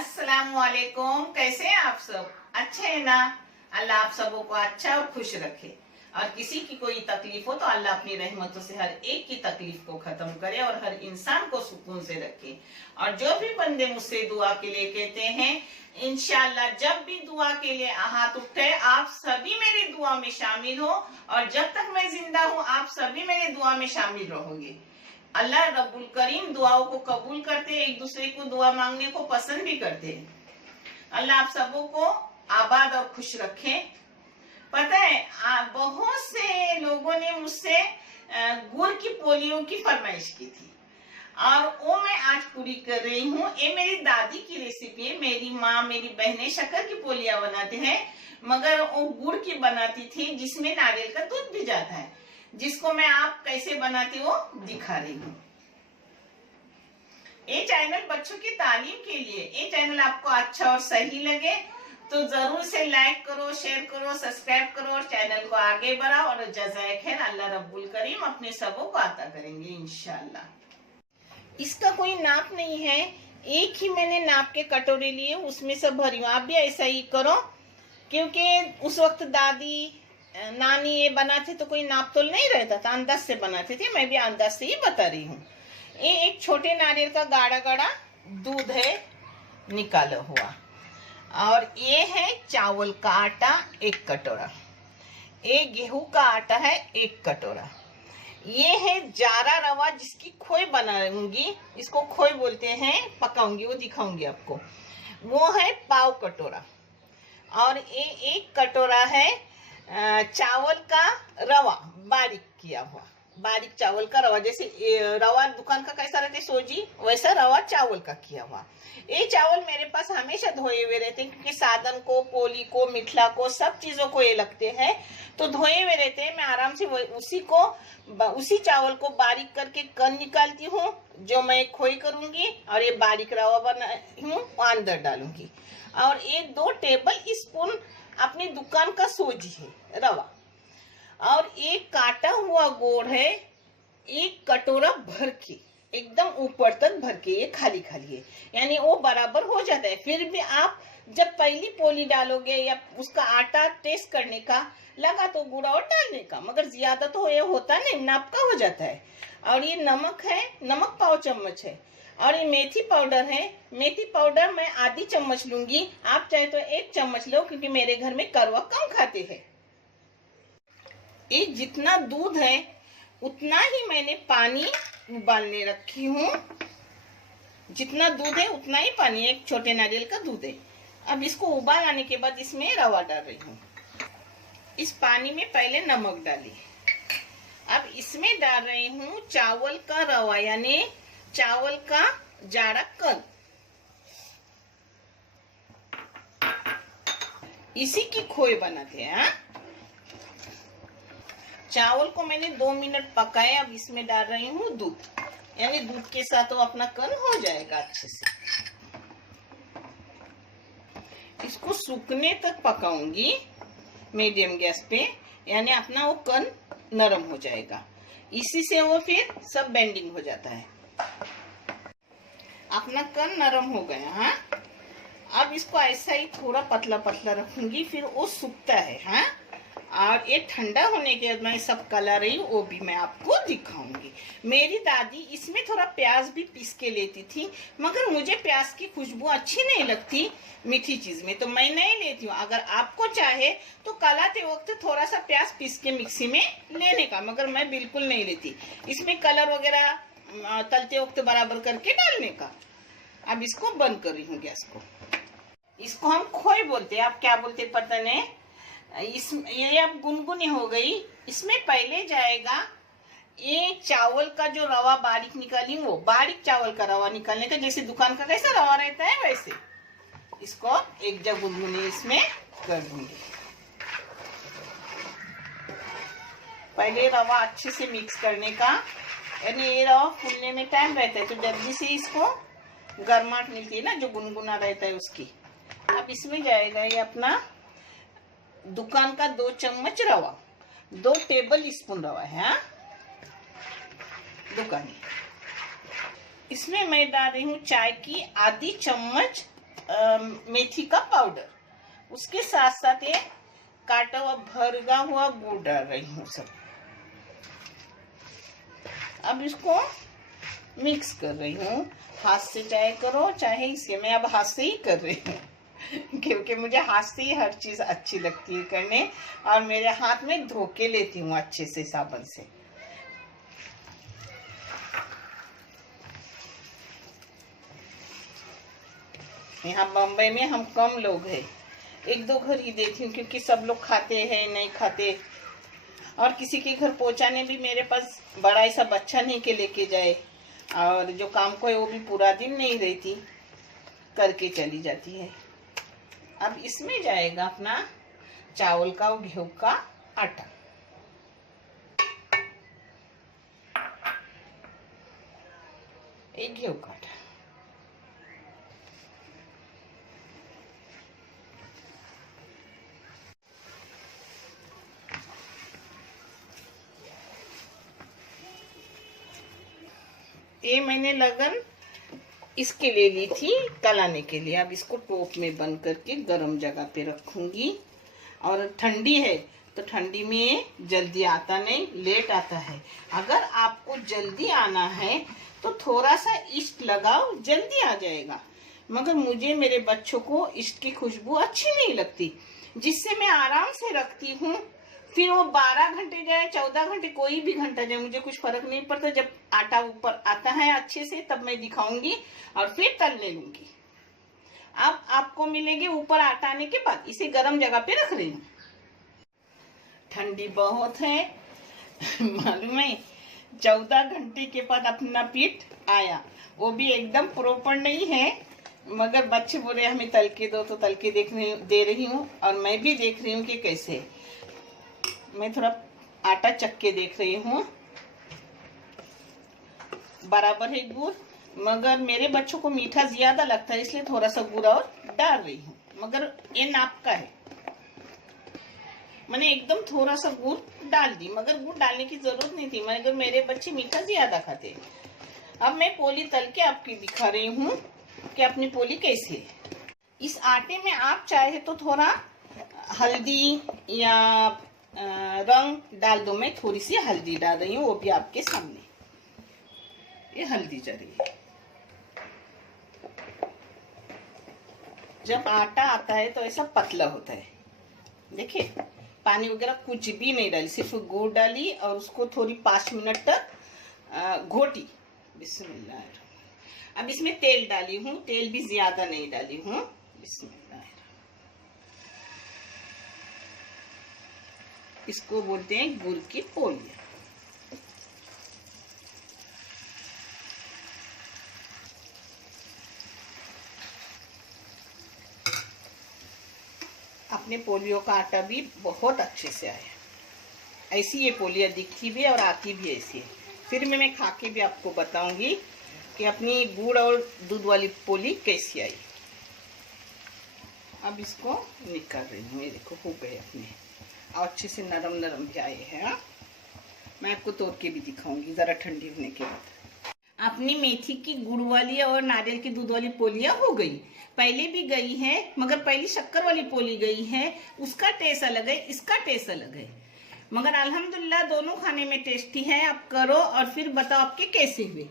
अस्सलाम वालेकुम। कैसे हैं आप सब? अच्छे हैं ना? अल्लाह आप सबों को अच्छा और खुश रखे। और किसी की कोई तकलीफ हो तो अल्लाह अपनी रहमतों से हर एक की तकलीफ को खत्म करे और हर इंसान को सुकून से रखे। और जो भी बंदे मुझसे दुआ के लिए कहते हैं, इंशाल्लाह जब भी दुआ के लिए हाथ उठे आप सभी मेरी दुआ में शामिल हो, और जब तक मैं जिंदा हूँ आप सभी मेरी दुआ में शामिल रहोगे। अल्लाह रब्बुल करीम दुआओं को कबूल करते हैं, एक दूसरे को दुआ मांगने को पसंद भी करते हैं। अल्लाह आप सबों को आबाद और खुश रखे। पता है बहुत से लोगों ने मुझसे गुड़ की पोलियों की फरमाइश की थी और वो मैं आज पूरी कर रही हूँ। ये मेरी दादी की रेसिपी है। मेरी माँ मेरी बहनें शक्कर की पोलियां बनाते हैं, मगर वो गुड़ की बनाती थी जिसमें नारियल का दूध भी जाता है, जिसको मैं आप कैसे बनाती हो दिखा रही हूँ। ये चैनल बच्चों की तालीम के लिए, ये चैनल आपको अच्छा और सही लगे तो जरूर से लाइक करो, शेयर करो, सब्सक्राइब करो और चैनल को आगे बढ़ाओ। और जज़ाए खैर, अल्लाह रब्बुल करीम अपने सबों को अता करेंगे इंशाल्लाह। इसका कोई नाप नहीं है, एक ही मैंने नाप के कटोरे लिए उसमें सब भरी हूँ। आप भी ऐसा ही करो, क्योंकि उस वक्त दादी नानी ये बनाते तो कोई नाप तोल नहीं रहता था, अंदाज से बनाते थे। मैं भी अंदाज से ही बता रही हूँ। ये एक छोटे नारियल का गाढ़ा गाढ़ा दूध है निकाला हुआ, और ये है चावल का आटा 1 कटोरा, ये गेहूं का आटा है 1 कटोरा, ये है जारा रवा जिसकी खोई बनाऊंगी, इसको खोई बोलते हैं, पकाऊंगी वो दिखाऊंगी आपको, वो है पाव कटोरा। और ये 1 कटोरा है चावल का रवा बारीक किया हुआ, बारीक चावल का रवा, जैसे रवा दुकान का कैसा रहता है सोजी, वैसा रवा चावल का किया हुआ। ये चावल मेरे पास हमेशा धोए हुए रहते हैं, क्योंकि साधन को, पोली को, मिठला को, सब चीजों को ये लगते हैं, तो धोए हुए रहते हैं। मैं आराम से उसी चावल को बारीक करके कन निकालती हूँ, जो मैं खोई करूंगी, और ये बारीक रवा बनाई हूँ अंदर डालूंगी। और ये 2 टेबल स्पून अपनी दुकान का सोजी है रवा, और एक काटा हुआ गोड़ है 1 कटोरा भर के, एकदम ऊपर तक भर के, ये खाली खाली है, यानी वो बराबर हो जाता है। फिर भी आप जब पहली पोली डालोगे या उसका आटा टेस्ट करने का लगा तो गुड़ और डालने का, मगर ज्यादा तो ये होता नहीं, नाप का हो जाता है। और ये नमक है, नमक पाव चम्मच है। और ये मेथी पाउडर है, मेथी पाउडर मैं आधी चम्मच लूंगी, आप चाहे तो 1 चम्मच लो, क्योंकि मेरे घर में कड़वा कम खाते हैं। ये जितना दूध है उतना ही मैंने पानी उबालने रखी हूँ, जितना दूध है उतना ही पानी, 1 छोटे नारियल का दूध है। अब इसको उबाल आने के बाद इसमें रवा डाल रही हूँ। इस पानी में पहले नमक डाली, अब इसमें डाल रही हूँ चावल का रवा, यानी चावल का जाड़ा कन, इसी की खोए बनाते हैं। चावल को मैंने 2 मिनट पकाया, अब इसमें डाल रही हूँ दूध, यानी दूध के साथ वो अपना कन हो जाएगा अच्छे से। इसको सूखने तक पकाऊंगी मीडियम गैस पे, यानी अपना वो कन नरम हो जाएगा, इसी से वो फिर सब बेंडिंग हो जाता है। अपना कन नरम हो गया। हाँ, अब इसको ऐसा ही थोड़ा पतला पतला रखूंगी, फिर वो सूखता है। हाँ, और ये ठंडा होने के बाद मैं सब कला रही हूँ, वो भी मैं आपको दिखाऊंगी। मेरी दादी इसमें थोड़ा प्याज भी पीस के लेती थी, मगर मुझे प्याज की खुशबू अच्छी नहीं लगती मीठी चीज में, तो मैं नहीं लेती हूँ। अगर आपको चाहे तो कलाते वक्त थोड़ा सा प्याज पीस के मिक्सी में लेने का, मगर मैं बिल्कुल नहीं लेती। इसमें कलर वगैरह तलते वक्त बराबर करके डालने का। अब इसको बंद कर रही हूँ गैस को। इसको हम खोई बोलते हैं, आप क्या बोलते पता नहीं। ये अब गुनगुनी हो गई, इसमें पहले जाएगा ये चावल का जो रवा बारीक निकाली, वो बारीक चावल का रवा निकालने का, जैसे दुकान का कैसा रवा रहता है वैसे। इसको एक जग गुनगुनी इसमें कर दूंगी। पहले रवा अच्छे से मिक्स करने का, यानी ये रवा फूलने में टाइम रहता है, तो जल्दी से इसको गर्माहट मिलती है ना, जो गुनगुना रहता है उसकी। अब इसमें जाएगा ये अपना दुकान का 2 चम्मच रवा, 2 टेबल स्पून रवा है दुकानी। इसमें मैं डाल रही हूँ चाय की आधी चम्मच मेथी का पाउडर, उसके साथ साथ ये काटा हुआ भरगा हुआ गुड़ डाल रही हूँ सब। अब इसको मिक्स कर रही हूँ, हाथ से चाहे करो चाहे इसे, मैं अब हाथ से ही कर रही हूँ क्योंकि मुझे हाथ से ही हर चीज अच्छी लगती है करने, और मेरे हाथ में धो के लेती हूँ अच्छे से साबुन से। यहाँ बम्बई में हम कम लोग हैं, एक दो घर ही देती हूँ क्योंकि सब लोग खाते हैं नहीं खाते, और किसी के घर पहुंचाने भी मेरे पास बड़ा ऐसा बच्चा नहीं के लेके जाए, और जो काम को है वो भी पूरा दिन नहीं रहती, करके चली जाती है। अब इसमें जाएगा अपना चावल का और गेहूं का आटा। एक गेहूं का आटा, ये मैंने लगन इसके लिए ली थी कलाने के लिए। अब इसको टोप में बंद करके गर्म जगह पे रखूंगी, और ठंडी है तो ठंडी में जल्दी आता नहीं, लेट आता है। अगर आपको जल्दी आना है तो थोड़ा सा ईस्ट लगाओ, जल्दी आ जाएगा। मगर मुझे मेरे बच्चों को ईस्ट की खुशबू अच्छी नहीं लगती, जिससे मैं आराम से रखती हूँ। फिर वो 12 घंटे जाए 14 घंटे कोई भी घंटा जाए मुझे कुछ फर्क नहीं पड़ता। जब आटा ऊपर आता है अच्छे से तब मैं दिखाऊंगी और फिर तलने लूंगी। अब आपको मिलेगी ऊपर आटा आने के बाद। इसे गर्म जगह पे रख रही हूँ। ठंडी बहुत है मालूम है। 14 घंटे के बाद अपना पीठ आया, वो भी एकदम प्रॉपर नहीं है, मगर बच्चे बोले हमें तल के दो तो तल के दे रही हूँ, और मैं भी देख रही हूँ कि कैसे। मैं थोड़ा आटा चख के देख रही हूँ, बराबर है गुड़, मगर मेरे बच्चों को मीठा ज्यादा लगता है इसलिए थोड़ा सा गुड़ और डाल रही हूँ, मगर ये नाप का है। मैंने एकदम थोड़ा सा गुड़ डाल दी, मगर गुड़ डालने की जरूरत नहीं थी, मगर मेरे बच्चे मीठा ज्यादा खाते हैं। अब मैं पोली तल के आपकी दिखा रही हूँ कि अपनी पोली कैसी है। इस आटे में आप चाहे तो थोड़ा हल्दी या रंग डाल दो। मैं थोड़ी सी हल्दी डाल रही हूँ, वो भी आपके सामने। ये हल्दी जा रही है। जब आटा आता है तो ऐसा पतला होता है, देखिए पानी वगैरह कुछ भी नहीं डाली, सिर्फ गुड़ डाली और उसको थोड़ी 5 मिनट तक घोटी। बिस्मिल्लाह। अब इसमें तेल डाली हूँ, तेल भी ज्यादा नहीं डाली हूँ। बिस्मिल्लाह। इसको बोलते हैं गुड़ की पोलियां। अपने पोलियो का आटा भी बहुत अच्छे से आया। ऐसी ये पोलियां दिखती भी है और आती भी ऐसी है। फिर मैं खा के भी आपको बताऊंगी कि अपनी गुड़ और दूध वाली पोली कैसी आई। अब इसको निकाल रही हूँ। ये देखो हो गए अपने, और अच्छे से नरम नरम भी आए हैं। मैं आपको तोड़ के भी दिखाऊंगी जरा ठंडी होने के बाद। अपनी मेथी की गुड़ वाली और नारियल की दूध वाली पोलियां हो गई। पहले भी गई है, मगर पहली शक्कर वाली पोली गई है, उसका टेस्ट अलग है, इसका टेस्ट अलग है। मगर अल्हम्दुलिल्लाह दोनों खाने में टेस्टी है। आप करो और फिर बताओ आपके कैसे हुए।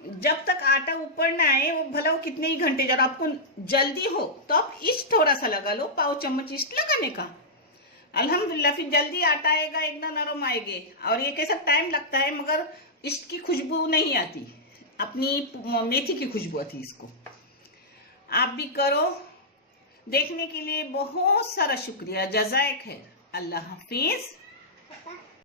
जब तक आटा ऊपर ना आए, वो भला वो कितने ही घंटे जब आपको जल्दी हो तो आप ईस्ट थोड़ा सा लगा लो, पाव चम्मच ईस्ट लगाने का। अल्हम्दुलिल्लाह फिर जल्दी आटा आएगा, एकदम नरम आएगे। और ये कैसा टाइम लगता है, मगर इसकी खुशबू नहीं आती, अपनी मेथी की खुशबू आती इसको। आप भी करो। देखने के लिए बहुत सारा शुक्रिया। जज़ाए खैर। अल्लाह हाफिज।